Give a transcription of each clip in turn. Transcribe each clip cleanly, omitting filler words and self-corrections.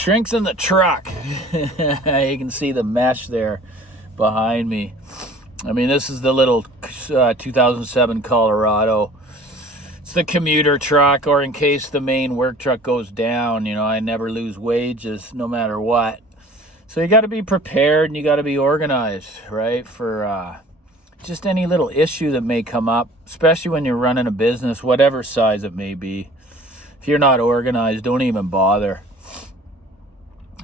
Shrinks in the truck. You can see the mesh there behind me. I mean, this is the little 2007 Colorado. It's the commuter truck, or in case the main work truck goes down, I never lose wages no matter what. So you got to be prepared and you got to be organized, right? For just any little issue that may come up, especially when you're running a business, whatever size it may be. If you're not organized, don't even bother.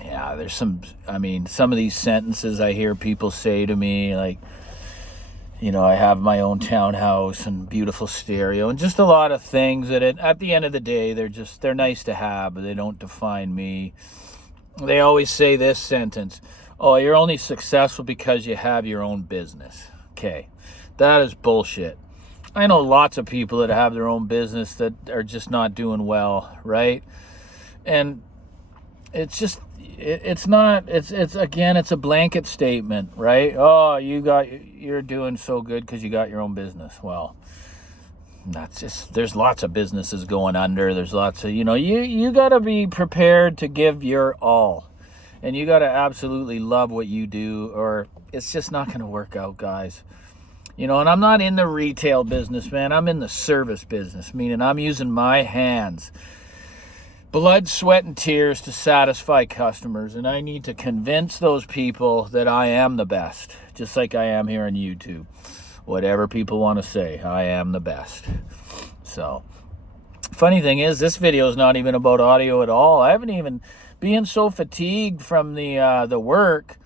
Yeah, there's some of these sentences I hear people say to me, like, I have my own townhouse and beautiful stereo and just a lot of things that at the end of the day, they're nice to have, but they don't define me. They always say this sentence: oh, you're only successful because you have your own business. Okay, that is bullshit. I know lots of people that have their own business that are just not doing well, right? And it's just, it's a blanket statement, right? Oh, you're doing so good because you got your own business. Well, there's lots of businesses going under. There's lots of, you got to be prepared to give your all, and you got to absolutely love what you do, or it's just not going to work out, guys. And I'm not in the retail business, man. I'm in the service business, meaning I'm using my hands, blood, sweat, and tears to satisfy customers. And I need to convince those people that I am the best, just like I am here on YouTube. Whatever people want to say, I am the best. So, funny thing is, this video is not even about audio at all. I haven't even been so fatigued from the work.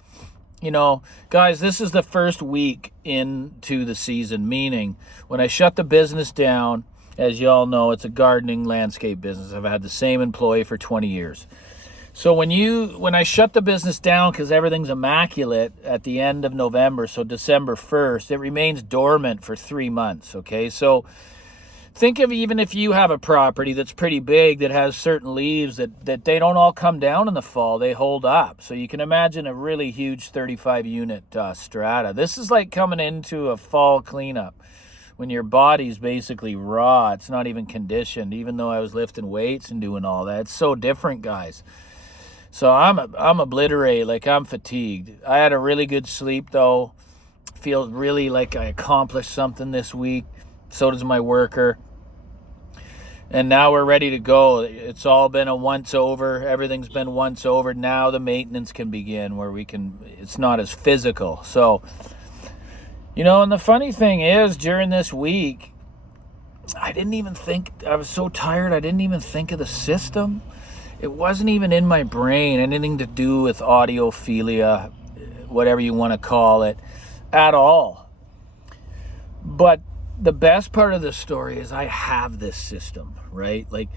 Guys, this is the first week into the season, meaning when I shut the business down, as you all know, it's a gardening landscape business. I've had the same employee for 20 years. So when I shut the business down, because everything's immaculate at the end of November, so December 1st, it remains dormant for 3 months, okay? So think of, even if you have a property that's pretty big that has certain leaves that they don't all come down in the fall, they hold up. So you can imagine a really huge 35-unit strata. This is like coming into a fall cleanup when your body's basically raw. It's not even conditioned, even though I was lifting weights and doing all that. It's so different, guys. So I'm obliterated, like I'm fatigued. I had a really good sleep, though. Feel really like I accomplished something this week. So does my worker. And now we're ready to go. It's all been a once over. Everything's been once over. Now the maintenance can begin, where it's not as physical. So, and the funny thing is, during this week, I was so tired, I didn't even think of the system. It wasn't even in my brain, anything to do with audiophilia, whatever you want to call it, at all. But the best part of the story is I have this system, right? Like,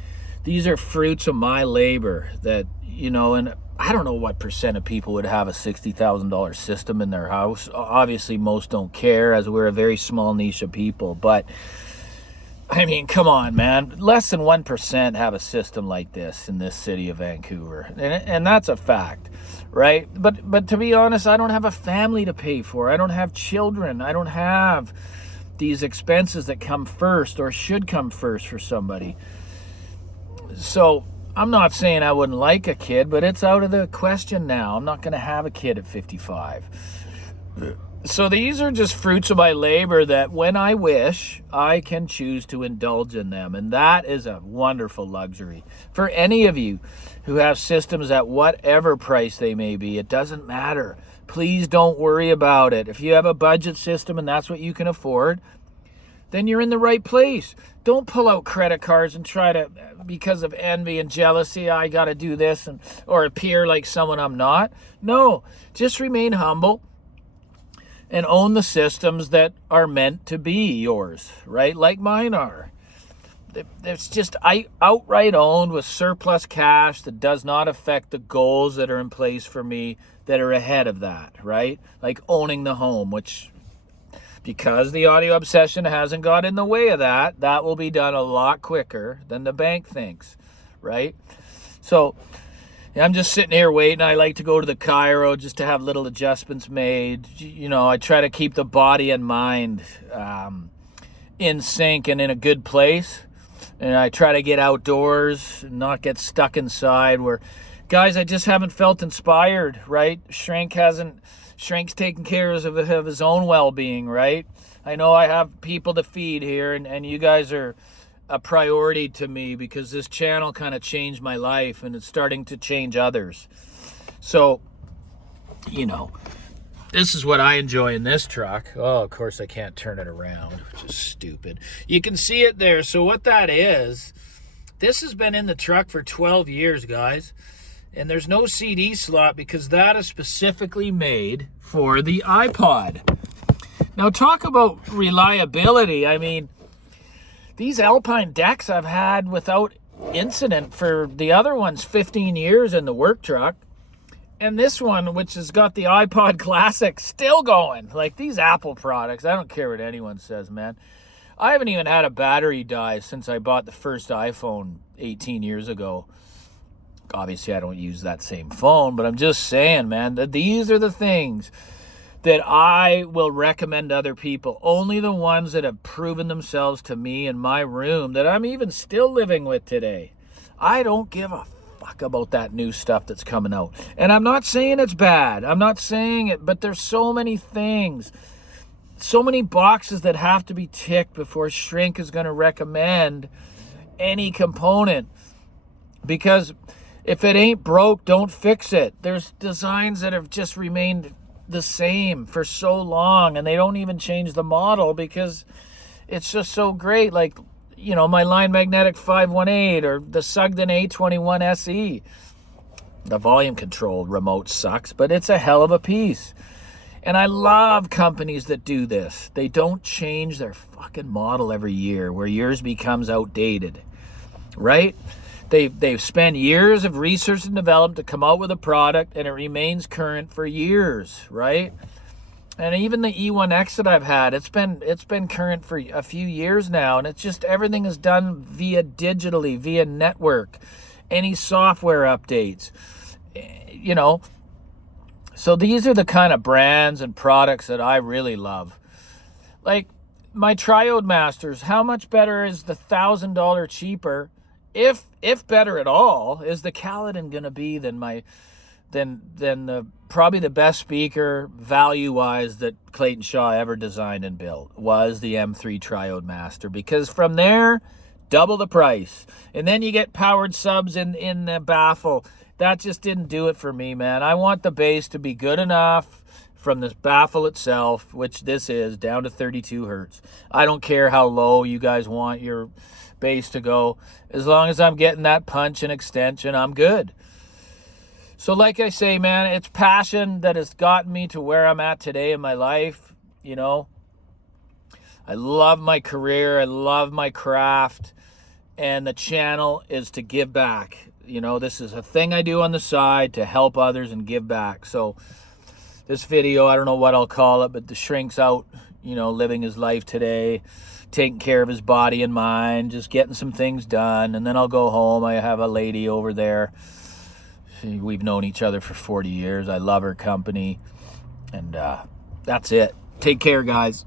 these are fruits of my labor that, and I don't know what percent of people would have a $60,000 system in their house. Obviously, most don't care, as we're a very small niche of people. But, I mean, come on, man. Less than 1% have a system like this in this city of Vancouver. And that's a fact, right? But to be honest, I don't have a family to pay for. I don't have children. I don't have these expenses that come first, or should come first for somebody. So I'm not saying I wouldn't like a kid, but it's out of the question now. I'm not going to have a kid at 55. So these are just fruits of my labor that, when I wish, I can choose to indulge in them. And that is a wonderful luxury. For any of you who have systems at whatever price they may be, it doesn't matter. Please don't worry about it. If you have a budget system and that's what you can afford, then you're in the right place. Don't pull out credit cards and try to, because of envy and jealousy, I got to do this, or appear like someone I'm not. No, just remain humble and own the systems that are meant to be yours, right? Like mine are. It's just outright owned with surplus cash that does not affect the goals that are in place for me that are ahead of that, right? Like owning the home, which, because the audio obsession hasn't got in the way of that, that will be done a lot quicker than the bank thinks, right? So I'm just sitting here waiting. I like to go to the chiro just to have little adjustments made. I try to keep the body and mind in sync and in a good place. And I try to get outdoors and not get stuck inside, where guys, I just haven't felt inspired, right? Shrink's taking care of his own well-being, right? I know I have people to feed here, and you guys are a priority to me because this channel kind of changed my life, and it's starting to change others. So, you know, this is what I enjoy in this truck. Oh, of course I can't turn it around, which is stupid. You can see it there. So what that is, this has been in the truck for 12 years, guys. And there's no CD slot because that is specifically made for the iPod. Now, talk about reliability. I mean, these Alpine decks I've had without incident for the other ones 15 years in the work truck. And this one, which has got the iPod Classic, still going. Like, these Apple products, I don't care what anyone says, man. I haven't even had a battery die since I bought the first iPhone 18 years ago. Obviously, I don't use that same phone, but I'm just saying, man, that these are the things that I will recommend to other people. Only the ones that have proven themselves to me in my room that I'm even still living with today. I don't give a fuck about that new stuff that's coming out. And I'm not saying it's bad. I'm not saying it, but there's so many things, so many boxes that have to be ticked before Shrink is going to recommend any component. Because if it ain't broke, don't fix it. There's designs that have just remained the same for so long, and they don't even change the model because it's just so great. Like, you know, my Line Magnetic 518 or the Sugden A21 SE. The volume control remote sucks, but it's a hell of a piece. And I love companies that do this. They don't change their fucking model every year where yours becomes outdated, right? They've spent years of research and development to come out with a product, and it remains current for years, right? And even the E1X that I've had, it's been current for a few years now, and it's just everything is done digitally, via network, any software updates, you know. So these are the kind of brands and products that I really love. Like my Triode Masters, how much better is the $1,000 cheaper, if better at all, is the Kaladin going to be than the probably the best speaker value-wise that Clayton Shaw ever designed and built was the M3 Triode Master, because from there, double the price. And then you get powered subs in the baffle. That just didn't do it for me, man. I want the bass to be good enough from this baffle itself, which this is, down to 32 hertz. I don't care how low you guys want your bass to go. As long as I'm getting that punch and extension, I'm good. So like I say, man, it's passion that has gotten me to where I'm at today in my life. You know, I love my career. I love my craft. And the channel is to give back. You know, this is a thing I do on the side to help others and give back. So this video, I don't know what I'll call it, but the Shrink's out, you know, living his life today, taking care of his body and mind, just getting some things done. And then I'll go home. I have a lady over there. We've known each other for 40 years. I love her company. And that's it. Take care, guys.